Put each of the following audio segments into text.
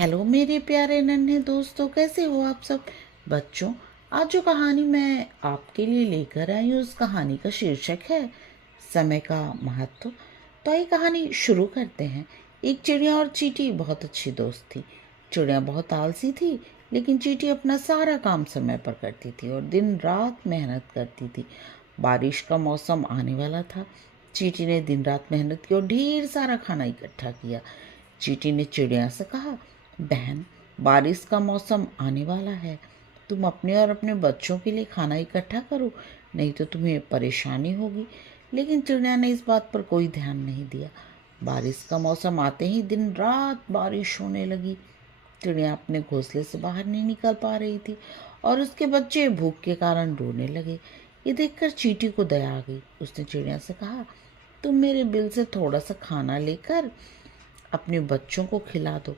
Hello मेरे प्यारे नन्हे दोस्तों, कैसे हो आप सब। बच्चों, आज जो कहानी मैं आपके लिए लेकर आई हूँ उस कहानी का शीर्षक है समय का महत्व। तो ये कहानी शुरू करते हैं। एक चिड़िया और चींटी बहुत अच्छी दोस्त थी। चिड़िया बहुत आलसी थी, लेकिन चींटी अपना सारा काम समय पर करती थी और दिन रात मेहनत करती थी। बारिश का मौसम आने वाला था। चींटी ने दिन रात मेहनत की और ढेर सारा खाना इकट्ठा किया। चींटी ने चिड़िया से कहा, बहन, बारिश का मौसम आने वाला है। तुम अपने और अपने बच्चों के लिए खाना इकट्ठा करो, नहीं तो तुम्हें परेशानी होगी। लेकिन चिड़िया ने इस बात पर कोई ध्यान नहीं दिया। बारिश का मौसम आते ही दिन रात बारिश होने लगी। चिड़िया अपने घोंसले से बाहर नहीं निकल पा रही थी और उसके बच्चे भूख के कारण रोने लगे। ये देखकर चींटी को दया आ गई। उसने चिड़िया से कहा, तुम मेरे बिल से थोड़ा सा खाना लेकर अपने बच्चों को खिला दो।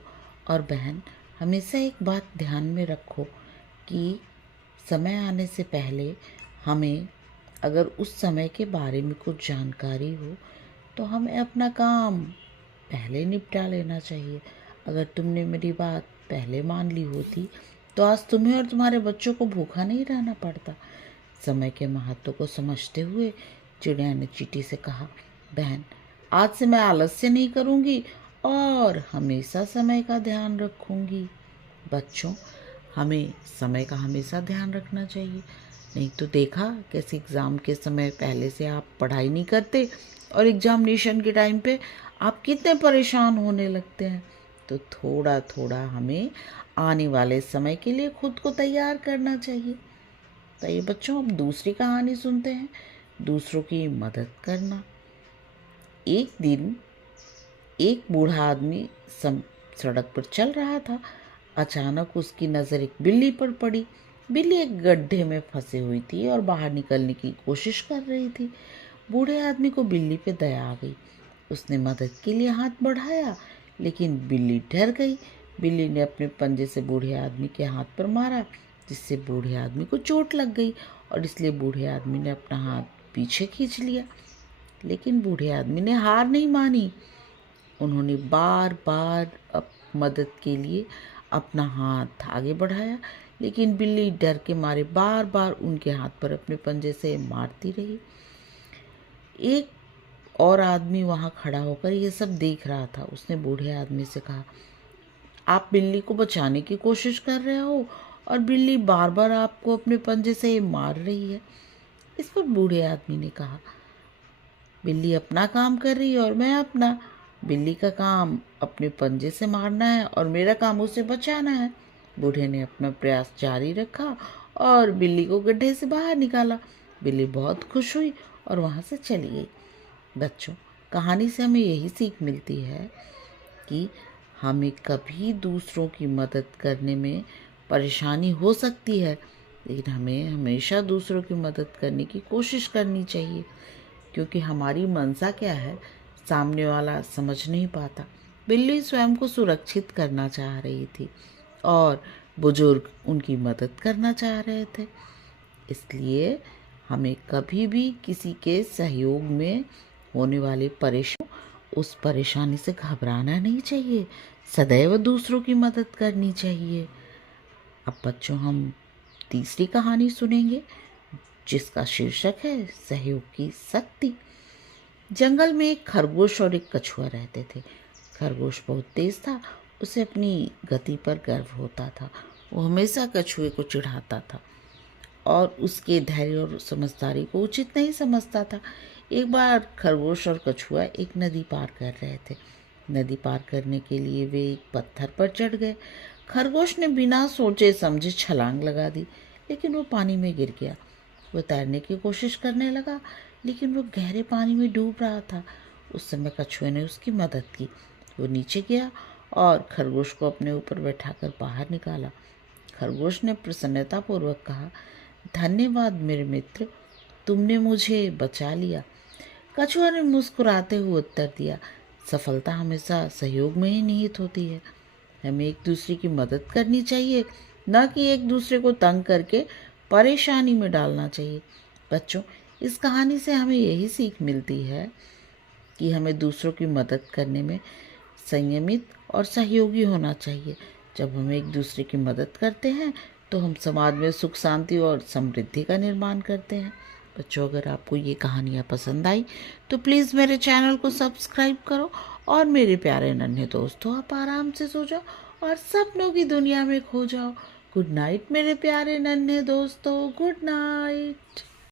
और बहन, हमेशा एक बात ध्यान में रखो कि समय आने से पहले हमें अगर उस समय के बारे में कुछ जानकारी हो तो हमें अपना काम पहले निपटा लेना चाहिए। अगर तुमने मेरी बात पहले मान ली होती तो आज तुम्हें और तुम्हारे बच्चों को भूखा नहीं रहना पड़ता। समय के महत्व को समझते हुए चिड़िया ने चींटी से कहा, बहन, आज से मैं आलस्य नहीं करूँगी और हमेशा समय का ध्यान रखूँगी। बच्चों, हमें समय का हमेशा ध्यान रखना चाहिए। नहीं तो देखा कैसे एग्ज़ाम के समय पहले से आप पढ़ाई नहीं करते और एग्जामिनेशन के टाइम पे आप कितने परेशान होने लगते हैं। तो थोड़ा थोड़ा हमें आने वाले समय के लिए खुद को तैयार करना चाहिए। तो ये बच्चों, अब दूसरी कहानी सुनते हैं, दूसरों की मदद करना। एक दिन एक बूढ़ा आदमी सड़क पर चल रहा था। अचानक उसकी नज़र एक बिल्ली पर पड़ी। बिल्ली एक गड्ढे में फंसी हुई थी और बाहर निकलने की कोशिश कर रही थी। बूढ़े आदमी को बिल्ली पे दया आ गई। उसने मदद के लिए हाथ बढ़ाया, लेकिन बिल्ली डर गई। बिल्ली ने अपने पंजे से बूढ़े आदमी के हाथ पर मारा, जिससे बूढ़े आदमी को चोट लग गई और इसलिए बूढ़े आदमी ने अपना हाथ पीछे खींच लिया। लेकिन बूढ़े आदमी ने हार नहीं मानी। उन्होंने बार बार मदद के लिए अपना हाथ आगे बढ़ाया, लेकिन बिल्ली डर के मारे बार बार उनके हाथ पर अपने पंजे से मारती रही। एक और आदमी वहां खड़ा होकर ये सब देख रहा था। उसने बूढ़े आदमी से कहा, आप बिल्ली को बचाने की कोशिश कर रहे हो और बिल्ली बार बार आपको अपने पंजे से मार रही है। इस पर बूढ़े आदमी ने कहा, बिल्ली अपना काम कर रही है और मैं अपना। बिल्ली का काम अपने पंजे से मारना है और मेरा काम उसे बचाना है। बूढ़े ने अपना प्रयास जारी रखा और बिल्ली को गड्ढे से बाहर निकाला। बिल्ली बहुत खुश हुई और वहां से चली गई। बच्चों, कहानी से हमें यही सीख मिलती है कि हमें कभी दूसरों की मदद करने में परेशानी हो सकती है, लेकिन हमें हमेशा दूसरों की मदद करने की कोशिश करनी चाहिए, क्योंकि हमारी मंशा क्या है सामने वाला समझ नहीं पाता। बिल्ली स्वयं को सुरक्षित करना चाह रही थी और बुजुर्ग उनकी मदद करना चाह रहे थे। इसलिए हमें कभी भी किसी के सहयोग में होने वाली उस परेशानी से घबराना नहीं चाहिए। सदैव दूसरों की मदद करनी चाहिए। अब बच्चों, हम तीसरी कहानी सुनेंगे जिसका शीर्षक है सहयोग की शक्ति। जंगल में एक खरगोश और एक कछुआ रहते थे। खरगोश बहुत तेज था। उसे अपनी गति पर गर्व होता था। वो हमेशा कछुए को चिढ़ाता था और उसके धैर्य और समझदारी को उचित नहीं समझता था। एक बार खरगोश और कछुआ एक नदी पार कर रहे थे। नदी पार करने के लिए वे एक पत्थर पर चढ़ गए। खरगोश ने बिना सोचे समझे छलांग लगा दी, लेकिन वो पानी में गिर गया। वो तैरने की कोशिश करने लगा, लेकिन वो गहरे पानी में डूब रहा था। उस समय कछुए ने उसकी मदद की। वो नीचे गया और खरगोश को अपने ऊपर बैठाकर बाहर निकाला। खरगोश ने प्रसन्नतापूर्वक कहा, धन्यवाद मेरे मित्र, तुमने मुझे बचा लिया। कछुआ ने मुस्कुराते हुए उत्तर दिया, सफलता हमेशा सहयोग में ही निहित होती है। हमें एक दूसरे की मदद करनी चाहिए, न कि एक दूसरे को तंग करके परेशानी में डालना चाहिए। बच्चों, इस कहानी से हमें यही सीख मिलती है कि हमें दूसरों की मदद करने में संयमित और सहयोगी होना चाहिए। जब हम एक दूसरे की मदद करते हैं तो हम समाज में सुख शांति और समृद्धि का निर्माण करते हैं। बच्चों, अगर आपको ये कहानियाँ पसंद आई तो प्लीज़ मेरे चैनल को सब्सक्राइब करो और मेरे प्यारे नन्हे दोस्तों, आप आराम से सो जाओ और सपनों की दुनिया में खो जाओ। गुड नाइट मेरे प्यारे नन्हे दोस्तों, गुड नाइट।